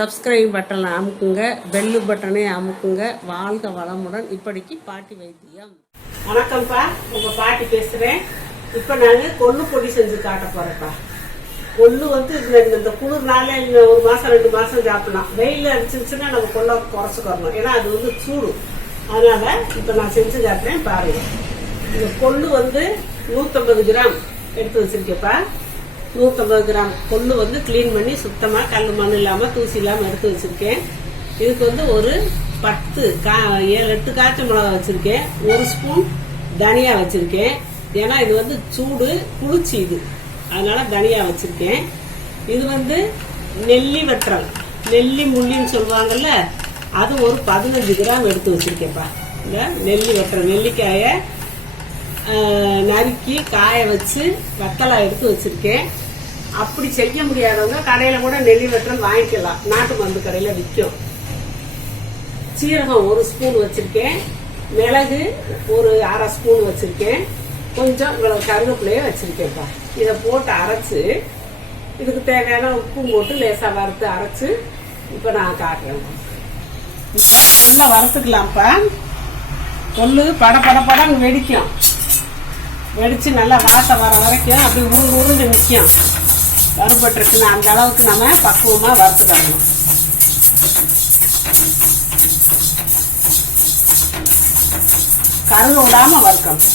Subscribe பட்டனை அமுக்குங்க, bell பட்டனை அமுக்குங்க. வாழ்க வளமுடன். இப்படிக்கு பாட்டி வைத்தியம். வணக்கம்ப்பா, உங்கள் பாட்டி பேசுகிறேன். இப்போ நான் கொள்ளு பொடி செஞ்சு காட்ட போகிறேன்ப்பா. கொள்ளு இந்த குளிர்னால ஒரு மாதம் 2 மாதம் சாப்பிடலாம். வெயில் அடிச்சிருச்சுன்னா நம்ம கொள்ளை குறைச்சிக்கிறணும், ஏன்னா அது சூடு. அதனால் இப்போ நான் செஞ்சு காட்டுறேன் பாருங்கள். இந்த கொள்ளு 150 கிராம் எடுத்து வச்சுருக்கேன்ப்பா. 150 கிராம் கொள்ளு கிளீன் பண்ணி சுத்தமாக கல் மண் இல்லாமல் தூசி இல்லாமல் எடுத்து வச்சுருக்கேன். இதுக்கு ஒரு 7-8 காய்ச்ச மிளகா வச்சுருக்கேன். 1 ஸ்பூன் தனியா வச்சுருக்கேன். ஏன்னா இது சூடு குளிர்ச்சி, இது அதனால தனியா வச்சுருக்கேன். இது நெல்லி வற்றல், நெல்லி முள்ளின்னு சொல்லுவாங்கல்ல, அது ஒரு 15 கிராம் எடுத்து வச்சுருக்கேன்ப்பா. இந்த நெல்லி வற்றல் நெல்லிக்காயை நறுக்கி காய வச்சு வத்தலா எடுத்து வச்சிருக்கேன். அப்படி செய்ய முடியாதவங்க கடையில கூட நெல்லி வற்றல் வாங்கிக்கலாம், நாட்டு மருந்து கடையில விற்கும். சீரகம் 1 ஸ்பூன் வச்சிருக்கேன். மிளகு ஒரு 1/2 ஸ்பூன் வச்சிருக்கேன். கொஞ்சம் கருவேப்பிலையே வச்சிருக்கேன்ப்பா. இதை போட்டு அரைச்சு இதுக்கு தேவையான உப்பு போட்டு லேசா வறுத்து அரைச்சு இப்ப நான் காட்டுறேன். நல்லா வறுத்துக்கலாம்ப்பா. கொள்ளு படன்னு வெடிக்கும். வெடிச்சு நல்லா வாசம் வர வரைக்கும் அப்படி உருண்டு நிற்கும். வறுபட்டுருக்குன்னு அந்த அளவுக்கு நம்ம பக்குவமாக வறுத்துக்கணும். கருகு விடாம வறுக்கணும்.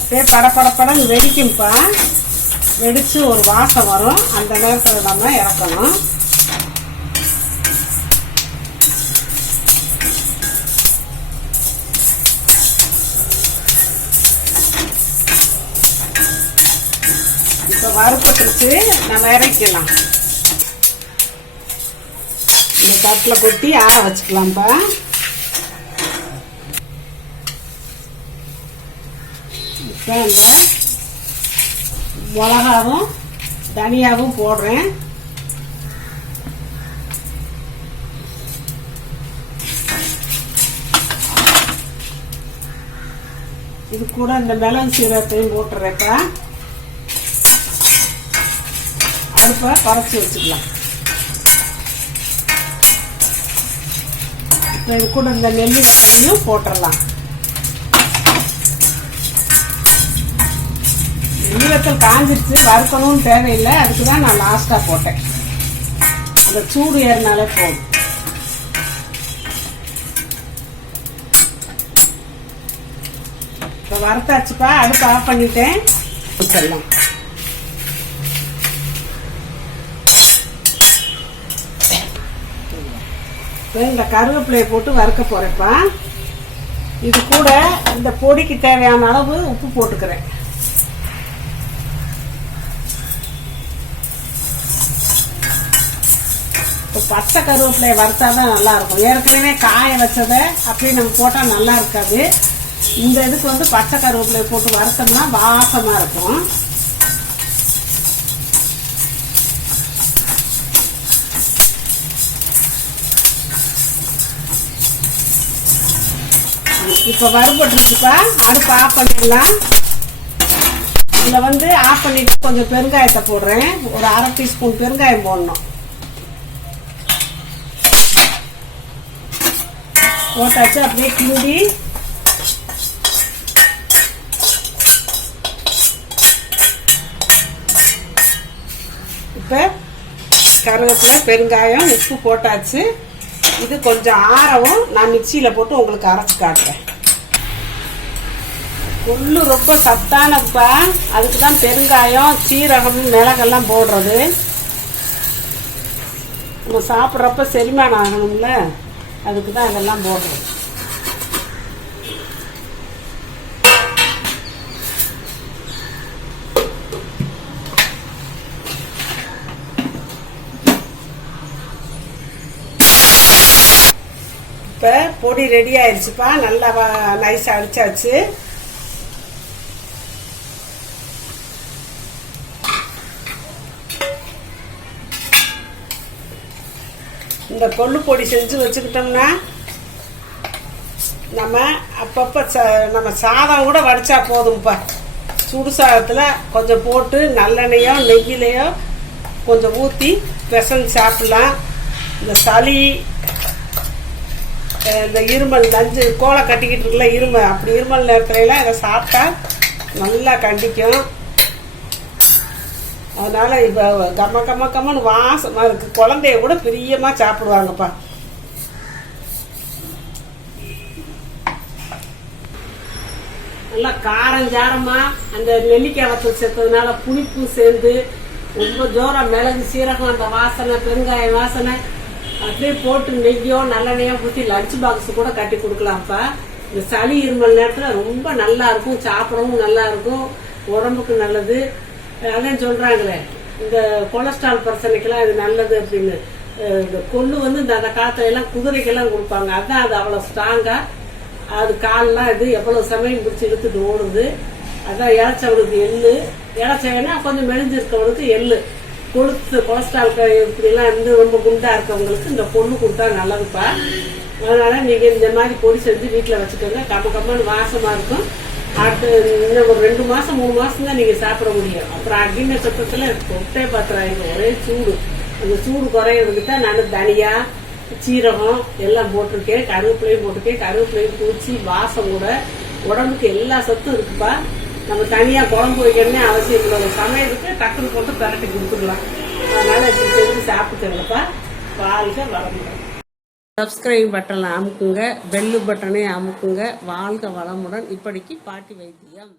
அப்படியே படன்னு வெடிக்கும்ப்பா. வெடிச்சு ஒரு வாசம் வரும். அந்த நேரத்தில் நம்ம இறக்கணும். இப்போ வறுப்பட்டுருச்சு, நம்ம இறக்கலாம். இந்த தட்டில் கொட்டி ஆற வச்சுக்கலாம்ப்பா. இப்போ இந்த மிளகாவும் தனியாவும் போடுறேன். இது கூட இந்த மிளகு சீரகத்தையும் போட்டுறேன்ப்பா. அடுப்பை குறைச்சி வச்சுக்கலாம். இப்போ இது கூட இந்த நெல்லி வத்தலையும் போட்டுடலாம். நெல்லிவத்தல் காஞ்சிருச்சு, வறுக்கணும்னு தேவையில்லை. அதுக்கு தான் நான் லாஸ்டா போட்டேன். அந்த சூடு ஏறினாலே போதும். இப்போ வறுத்தாச்சுப்பா. அடுப்பு ஆஃப் பண்ணிட்டேன். வச்சிடலாம். இந்த கருவேப்பிலையை போட்டு வறுக்க போறேன்ப்பா. இது கூட இந்த பொடிக்கு தேவையான அளவு உப்பு போட்டுக்கிறேன். பச்சை கருவேப்பிலையை வறுத்தாதான் நல்லா இருக்கும். ஏற்கனவே காய வச்சதை அப்படியே நம்ம போட்டால் நல்லா இருக்காது. இந்த இதுக்கு பச்சை கருவேப்பிலையை போட்டு வறுத்தோம்னா வாசமா இருக்கும். இப்போ வறுபட்டுருச்சுப்பா. அடுப்பு ஆஃப் பண்ணிடலாம். இதில் ஆஃப் பண்ணிட்டு கொஞ்சம் பெருங்காயத்தை போடுறேன். ஒரு 1/2 டீஸ்பூன் பெருங்காயம் போடணும். போட்டாச்சு. அப்படியே கிண்டி இப்போ கருவேப்பிலை பெருங்காயம் உப்பு போட்டாச்சு. இது கொஞ்சம் ஆறவும் நான் மிக்சியில் போட்டு உங்களுக்கு அரைச்சி காட்டுறேன். கொள்ளு ரொம்ப சத்தானப்பா. அதுக்கு தான் பெருங்காயம் சீரகம் மிளகெல்லாம் போடுறது. நம்ம சாப்பிட்றப்ப செரிமானம் ஆகணும்ல, அதுக்கு தான் இதெல்லாம் போடுறது. இப்போ பொடி ரெடி ஆயிடுச்சுப்பா. நல்லா நைஸாக அடிச்சாச்சு. இந்த கொள்ளு பொடி செஞ்சு வச்சுக்கிட்டோம்னா நம்ம அப்பப்போ நம்ம சாதம் கூட வடித்தா போதும்ப்பா. சுடு சாதத்தில் கொஞ்சம் போட்டு நல்லெண்ணெயோ நெய்யிலையோ கொஞ்சம் ஊற்றி பிசைஞ்சு சாப்பிட்லாம். இந்த சளி, இந்த இருமல், நஞ்சு கோலை கட்டிக்கிட்டு இருக்குல்ல இருமல், அப்படி இருமல் நேரத்துலலாம் இதை சாப்பிட்டா நல்லா கண்டிக்கும். அதனால் இப்போ கம்மன்னு வாசமாக இருக்குது. குழந்தைய கூட பிரியமாக சாப்பிடுவாங்கப்பா. நல்லா காரஞ்சாரமாக அந்த நெல்லிக்காய் வத்தல் சேர்த்ததுனால புளிப்பு சேர்ந்து ரொம்ப ஜோராக மிளகு சீரகம் அந்த வாசனை, பெருங்காய வாசனை அப்படியே போட்டு நெய்யோ நல்லெண்ணெயோ ஊற்றி லஞ்ச் பாக்ஸ் கூட கட்டி கொடுக்கலாம்ப்பா. இந்த சளி இருமல் நேரத்தில் ரொம்ப நல்லா இருக்கும், சாப்பிடவும் நல்லா இருக்கும், உடம்புக்கு நல்லது. அதான் சொல்கிறாங்களே இந்த கொலஸ்ட்ரால் பிரச்சனைக்கெல்லாம் இது நல்லது அப்படின்னு. இந்த கொள்ளு வந்து அந்த காலத்துல எல்லாம் குதிரைக்கெல்லாம் கொடுப்பாங்க. அதுதான் அது அவ்வளோ ஸ்ட்ராங்காக, அது காலெலாம் இது எவ்வளோ சமயம் பிடிச்சி இழுத்துட்டு ஓடுது. அதான் இளைச்சவனுக்கு எள்ளு, இளைச்சவனா கொஞ்சம் மெலிஞ்சிருக்கவனுக்கு எள்ளு, கொழுத்து கொலஸ்ட்ரால் இப்படிலாம் இருந்து ரொம்ப குண்டாக இருக்கவங்களுக்கு இந்த பொண்ணு கொடுத்தா நல்லதுப்பா. அதனால் நீங்கள் இந்த மாதிரி பொடி செஞ்சு வீட்டில் வச்சுக்கோங்க. கம்மன்னு வாசமாக இருக்கும். அடுத்து இன்னும் ஒரு 2 மாதம் 3 மாதம் தான் நீங்கள் சாப்பிட முடியும். அப்புறம் அக்னி சத்தத்தில் தொட்டே பாத்திரம் ஒரே சூடு. அந்த சூடு குறையிறதுக்கு தான் நான் தனியாக சீரகம் எல்லாம் போட்டிருக்கேன், கருவேப்பிலையும் போட்டிருக்கேன். கருவேப்பிலையும் பூச்சி வாசம் கூட உடம்புக்கு எல்லா சத்தும் இருக்குப்பா. நம்ம தனியாக குழம்பு வைக்கணும்னே அவசியம் இல்லை. சமையலுக்கு டக்குன்னு போட்டு பரட்டி கொடுத்துடலாம். அதனால் இப்படி செஞ்சு சாப்பிட்டுக்கங்கப்பா. வாழ்க வளமுடன். சப்ஸ்கிரைப் பட்டனை அமுக்குங்க, பெல்லு பட்டனை அமுக்குங்க. வாழ்க வளமுடன். இப்படிக்கு பாட்டி வைத்தியம்.